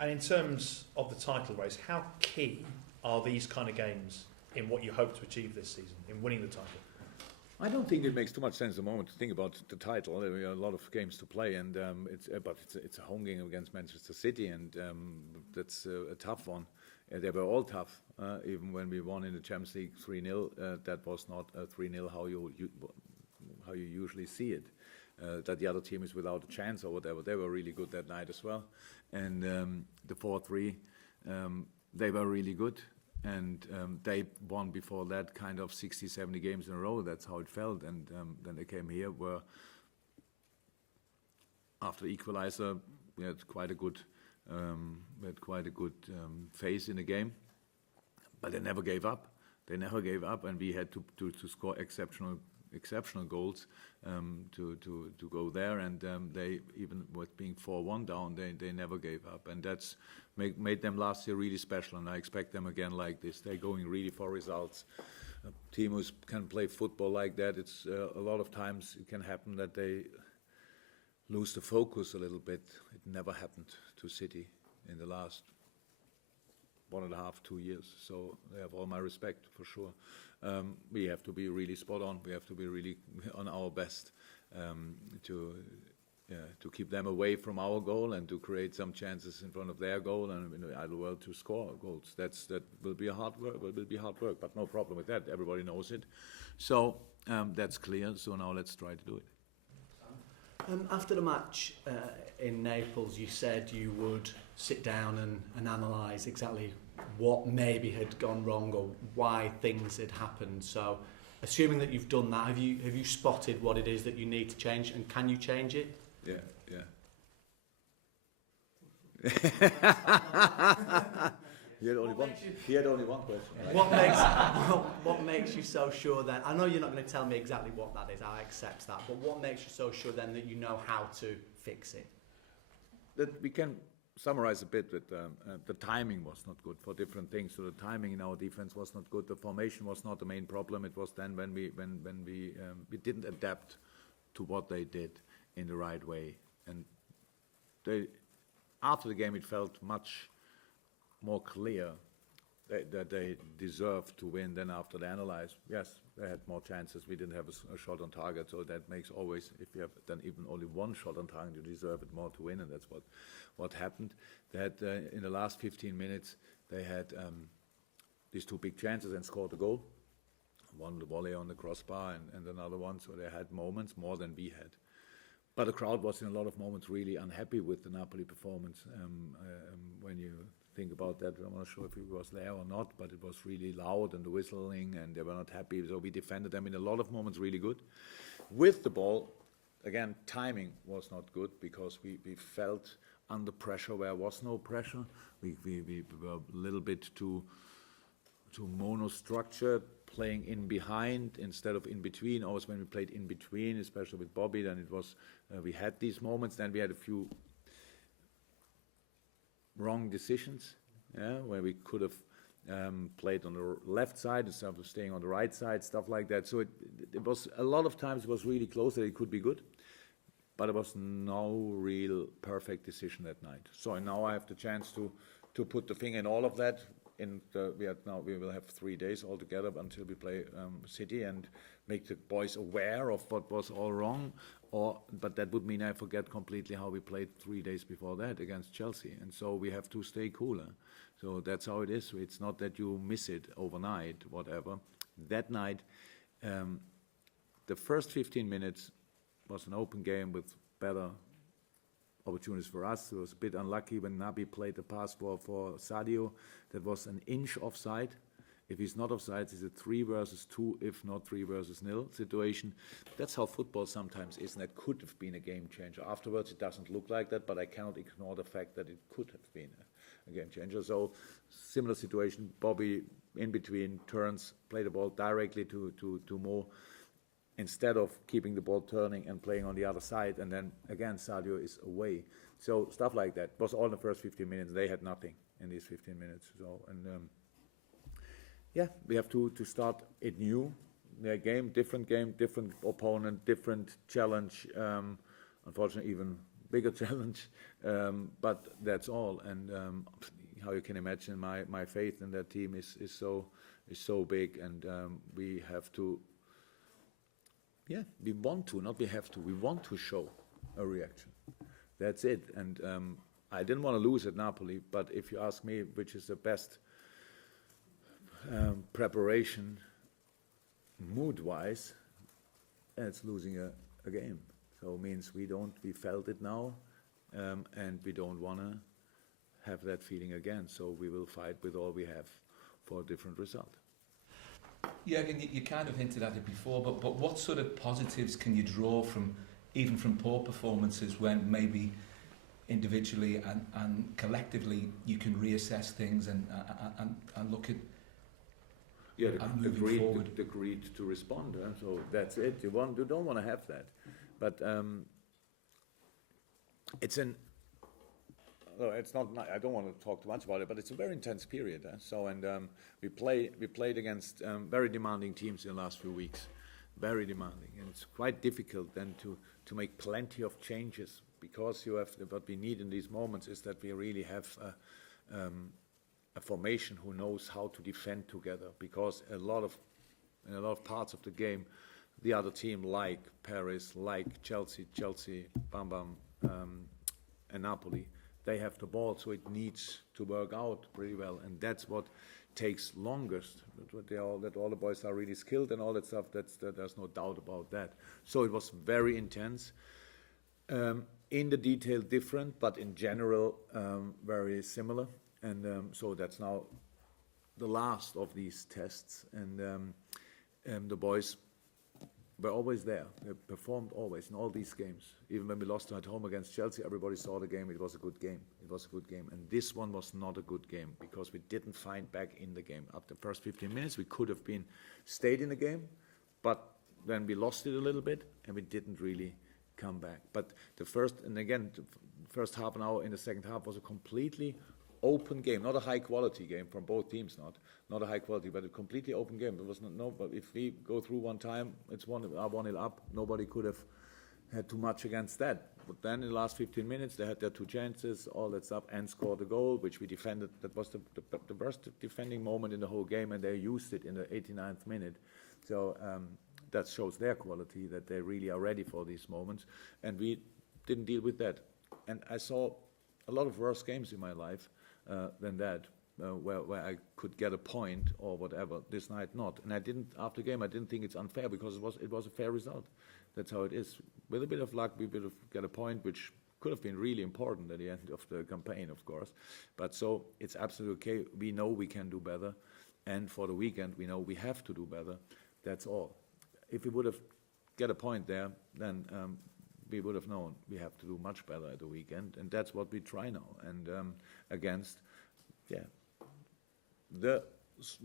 And in terms of the title race, how key are these kind of games in what you hope to achieve this season, in winning the title? I don't think it makes too much sense at the moment to think about the title. There are a lot of games to play, and it's a home game against Manchester City, and that's a tough one. They were all tough, even when we won in the Champions League 3-0. That was not a 3-0 how you usually see it. That the other team is without a chance or whatever. They were really good that night as well, and the 4-3, they were really good. And they won before that kind of 60, 70 games in a row. That's how it felt. And then they came here where after equalizer we had quite a good phase in the game. But they never gave up. They never gave up, and we had to score exceptional goals to go there. And they, even with being 4-1 down, they never gave up, and that's made them last year really special. And I expect them again like this. They're going really for results. A team who can play football like that, it's a lot of times it can happen that they lose the focus a little bit. It never happened to City in the last 1.5, 2 years. So they have all my respect for sure. We have to be really spot on. We have to be really on our best to keep them away from our goal and to create some chances in front of their goal, and in the ideal world to score goals. That will be hard work, but no problem with that. Everybody knows it. So that's clear. So now let's try to do it. After the match in Naples, you said you would sit down and analyse exactly what maybe had gone wrong or why things had happened. So, assuming that you've done that, have you spotted what it is that you need to change, and can you change it? Yeah. He had only one question. Right? What makes you so sure then? I know you're not going to tell me exactly what that is. I accept that. But what makes you so sure then that you know how to fix it? That we can summarize a bit that the timing was not good for different things. So the timing in our defense was not good. The formation was not the main problem. It was then when we didn't adapt to what they did in the right way. And after the game, it felt much more clear that they deserved to win than after they analyzed. Yes, they had more chances. We didn't have a shot on target, so that makes always, if you have then even only one shot on target, you deserve it more to win, and that's what happened. They had in the last 15 minutes, they had these two big chances and scored a goal. One the volley on the crossbar and another one, so they had moments more than we had. But the crowd was in a lot of moments really unhappy with the Napoli performance. When you think about that, I'm not sure if he was there or not, but it was really loud and the whistling, and they were not happy. So we defended them in a lot of moments really good. With the ball, again, timing was not good because we felt under pressure where there was no pressure. We were a little bit too monostructured, playing in behind instead of in between. Always when we played in between, especially with Bobby, then it was we had these moments. Then we had a few wrong decisions, where we could have played on the left side instead of staying on the right side, stuff like that. So it was a lot of times it was really close that it could be good, but it was no real perfect decision that night. So now I have the chance to put the finger in all of that. We will have 3 days altogether until we play City and make the boys aware of what was all wrong. But that would mean I forget completely how we played 3 days before that against Chelsea. And so we have to stay cooler. So that's how it is. It's not that you miss it overnight, whatever. That night, the first 15 minutes was an open game with better opportunities for us. It was a bit unlucky when Naby played the pass for Sadio. That was an inch offside. If he's not offside, it's a 3 versus 2, if not 3 versus 0 situation. That's how football sometimes is, and that could have been a game changer. Afterwards, it doesn't look like that, but I cannot ignore the fact that it could have been a game changer. So, similar situation. Bobby in between turns, play the ball directly to Mo, instead of keeping the ball turning and playing on the other side, and then again Sadio is away. So stuff like that was all in the first 15 minutes. They had nothing in these 15 minutes. So we have to start it new. Game, different opponent, different challenge. Unfortunately, even bigger challenge, but that's all. And how you can imagine, my faith in that team is so big, and we have to. Yeah, we want to, not we have to. We want to show a reaction. That's it. And I didn't want to lose at Napoli, but if you ask me, which is the best preparation, mood-wise, it's losing a game. So it means we felt it now, and we don't want to have that feeling again. So we will fight with all we have for a different result. Yeah, again, you kind of hinted at it before, but what sort of positives can you draw from, even from poor performances, when maybe individually and collectively you can reassess things and look at moving forward? Agreed to respond. So that's it. You don't want to have that, but it's not. I don't want to talk too much about it, but it's a very intense period. So we played against very demanding teams in the last few weeks, very demanding, and it's quite difficult then to make plenty of changes, because you have what we need in these moments is that we really have a formation who knows how to defend together, because in a lot of parts of the game, the other team, like Paris, like Chelsea, and Napoli, they have the ball, so it needs to work out pretty well, and that's what takes longest. That all the boys are really skilled and all that stuff. There's no doubt about that. So it was very intense. In the detail, different, but in general, very similar. And so that's now the last of these tests, and the boys were always there. They performed always in all these games. Even when we lost at home against Chelsea, everybody saw the game. It was a good game. It was a good game. And this one was not a good game, because we didn't find back in the game. After the first 15 minutes, we could have stayed in the game, but then we lost it a little bit, and we didn't really come back. But the first half an hour in the second half was a completely open game, not a high quality game from both teams, not a high quality, but a completely open game. There was but if we go through one time, it's 1-0 up. Nobody could have had too much against that. But then in the last 15 minutes, they had their two chances, all that stuff, and scored a goal, which we defended. That was the worst defending moment in the whole game, and they used it in the 89th minute. So that shows their quality, that they really are ready for these moments, and we didn't deal with that. And I saw a lot of worse games in my life than that, where I could get a point or whatever. This night, not. And after the game, I didn't think it's unfair, because it was a fair result. That's how it is. With a bit of luck, we would have got a point, which could have been really important at the end of the campaign, of course. But so it's absolutely okay. We know we can do better, and for the weekend, we know we have to do better. That's all. If we would have got a point there, then we would have known we have to do much better at the weekend, and that's what we try now. And against,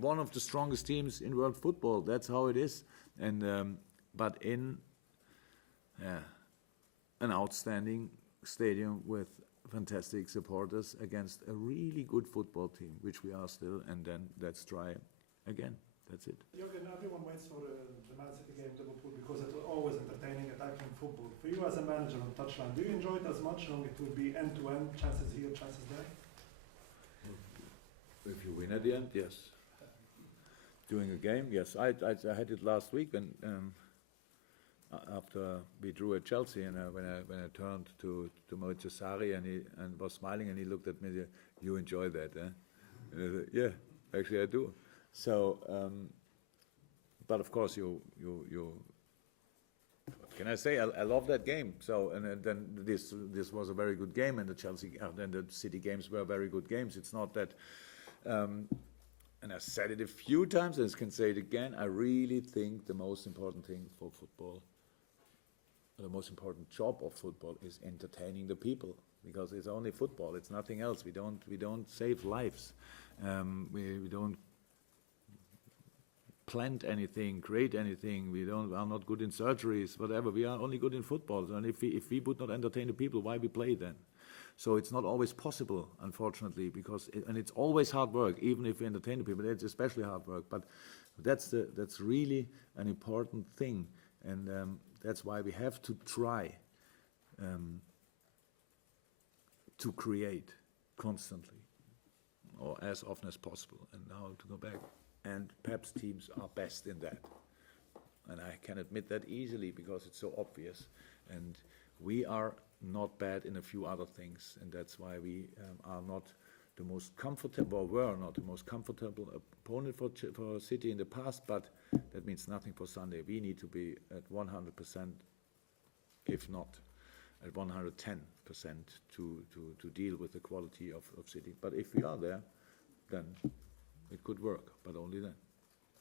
one of the strongest teams in world football. That's how it is. And but in an outstanding stadium with fantastic supporters against a really good football team, which we are still. And then let's try again. That's it. Jurgen, everyone waits for the Man City game, Liverpool, because it was always entertaining, attacking football. For you as a manager on touchline, do you enjoy it as much, knowing it will be end-to-end, chances here, chances there? If you win at the end, yes. During a game, yes. I had it last week when after we drew at Chelsea, and when I turned to Maurizio Sarri and was smiling, and he looked at me, you enjoy that, eh? And I said, yeah, actually I do. So, but of course you what can I say? I love that game. So, and then this was a very good game, and then the City games were very good games. It's not that, and I said it a few times, and I can say it again. I really think the most important thing for football, the most important job of football, is entertaining the people, because it's only football. It's nothing else. We don't save lives. We don't plant anything, create anything. We are not good in surgeries, whatever. We are only good in football. And if we would not entertain the people, why we play then? So it's not always possible, unfortunately, because and it's always hard work. Even if we entertain the people, it's especially hard work. But that's really an important thing, and that's why we have to try to create constantly, or as often as possible, and now to go back. And Pep's teams are best in that. And I can admit that easily because it's so obvious. And we are not bad in a few other things, and that's why we are not the most comfortable, were not the most comfortable opponent for City in the past, but that means nothing for Sunday. We need to be at 100%, if not at 110%, to deal with the quality of City. But if we are there, then it could work, but only then.